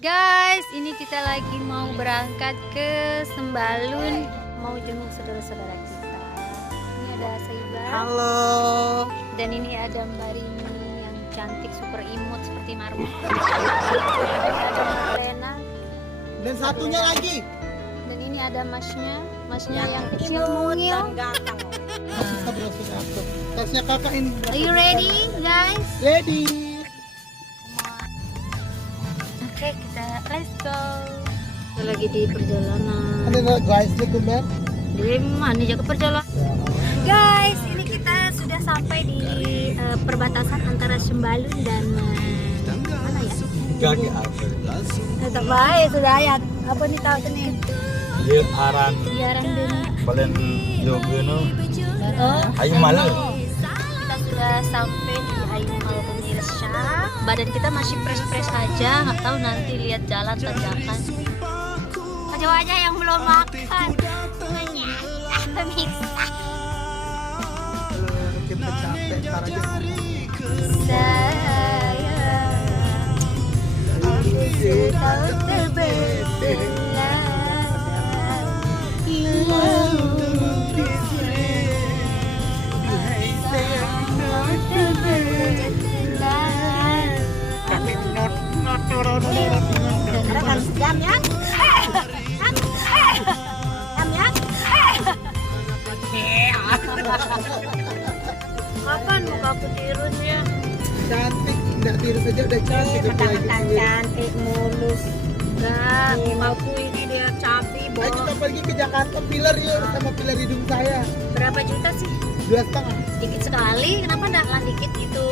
Guys, ini kita lagi mau berangkat ke Sembalun, mau jenguk saudara-saudara kita. Ini ada Saiba. Halo. Dan ini ada Mbak Rini yang cantik, super imut seperti marmut. Ada Marlena. Dan satunya lagi. Dan ini ada masnya yang kecil mungil. Tasnya kakak ini. Are you ready, guys? Ready. Oke, kita let's go. Kita lagi di perjalanan. Ada guys, lihat Di mana jaga perjalanan? Guys, ini kita sudah sampai di perbatasan antara Sembalun dan mana ya? Gak apa. Tetap baik sudah ya. Apa nih tahu nih? Lihat aran. Jarang dulu. Balen Jogeno. Oh, Ayo malu. kita sudah sampai di Ayumal pemirsa. Badan kita masih fresh aja, nggak tahu nanti lihat jalan tanjakan. Wajah-wajah yang belum makan. Pemirsa. Kita capek aja. Saya aku terbelah. Kapan muka aku tirusnya? Cantik, enggak tirus aja udah cantik apalagi. Cantik mulus. Enggak, mukaku ini dia capi. Ayo kita pergi ke Jakarta pilar yuk sama pilar hidung saya. Berapa juta sih? 2,5. Dikit sekali, kenapa enggak lah dikit gitu?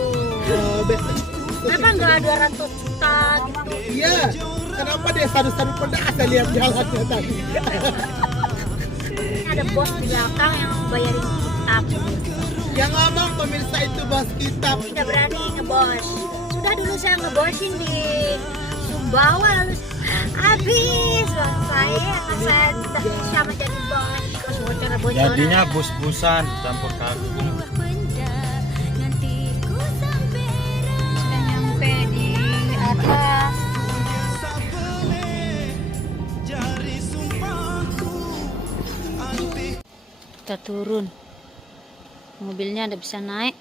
Biasanya. Kenapa enggak 200 juta gitu? Iya. Kenapa dia sadu-sadu pernah saya lihat jalannya tadi. Ini ada bos di belakang yang bayarin kita. Yang ngomong pemirsa itu bos kita. Tidak berani ngebos. Sudah dulu saya ngebosin di Sumbawa lalu habis uang saya kan saya tidak bisa menjadi bos. Bocor-bocor. Jadinya bus-busan campur kagum. Sudah nyampe di atas. Kita turun. Mobilnya ada bisa naik.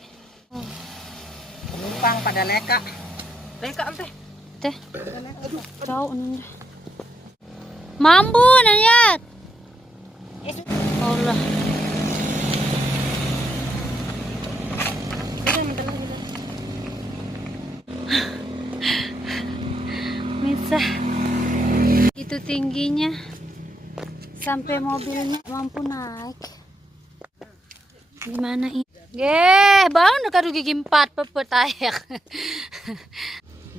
Penumpang pada leka. Teh. Tahu nih. Mampu nanyat. Allah. Misah. Itu tingginya. Sampai mobilnya mampu naik. Gimana ini? Bang dekat gigi 4 pepet air.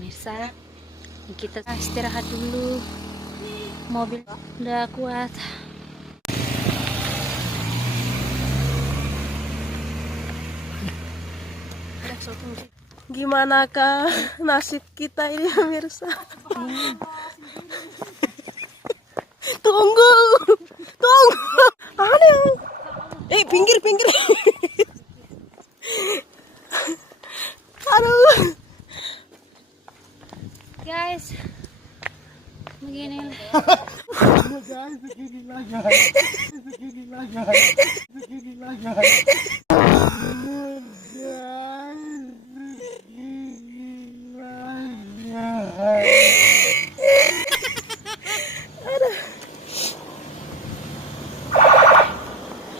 Mirsa, kita istirahat dulu. Mobil udah kuat. Gimanakah nasib kita ini pemirsa? Tunggu. Ada yang pinggir. Aduh. Guys, begini lah. Beginilah guys.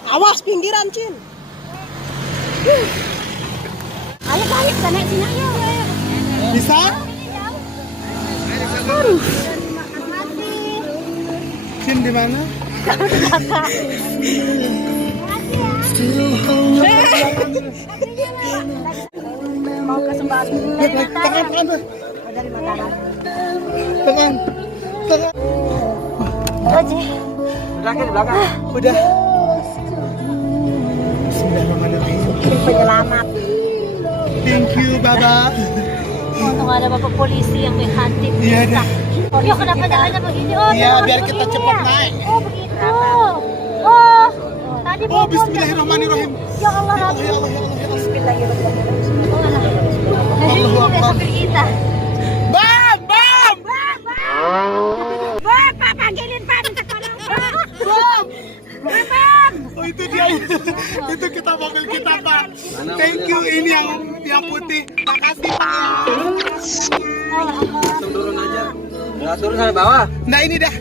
Awas pinggiran, Cin. Ayo kita naik sini ayo. Bisa? Cin di mana? Mau ke Sembalun. Tangan. Dari makanan. Tangan. Belakang di belakang. Udah. Bismillahirrahmanirrahim. Penyelamat. Thank you, Baba. Untung ada bapak polisi yang prihatin. Iya dah. Oh, kenapa jalannya begini? Oh, Iya, jangan biar kita begini cepat ya? naik. Oh, begitu. Oh, tadi Oh, bismillahirrahmanirrahim. Ya Allah, Ya Allah, ya Allah, ya Allah, ya Allah. Bismillahirrahmanirrahim. Oh, Allah. Jadi Allahu udah Akbar. sampai kita. Bam! Bang. Thank you, ini yang putih. Makasih Pak. Langsung turun aja. Nggak turun sampai bawah. Nah ini dah.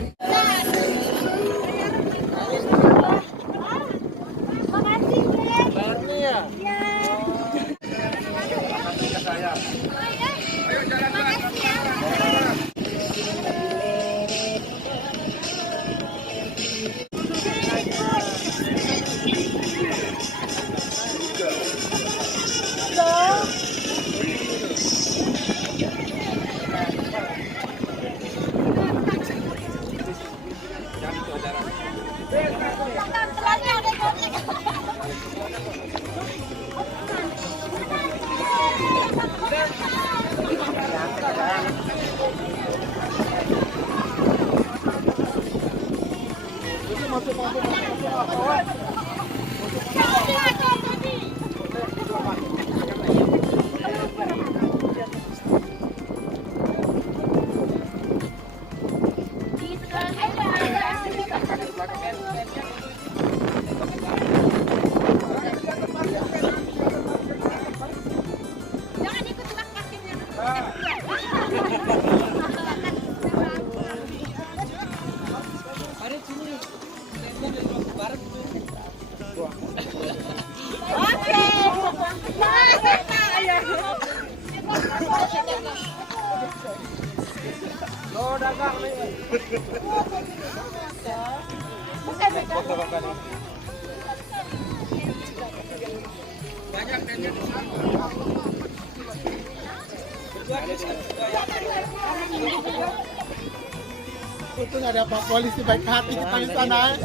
Untung ada Pak Polisi baik hati kita di sana.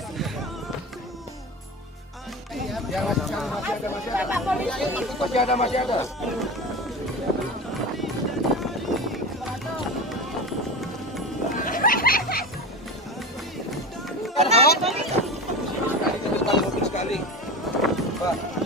Masih ada. Sekali. Pak.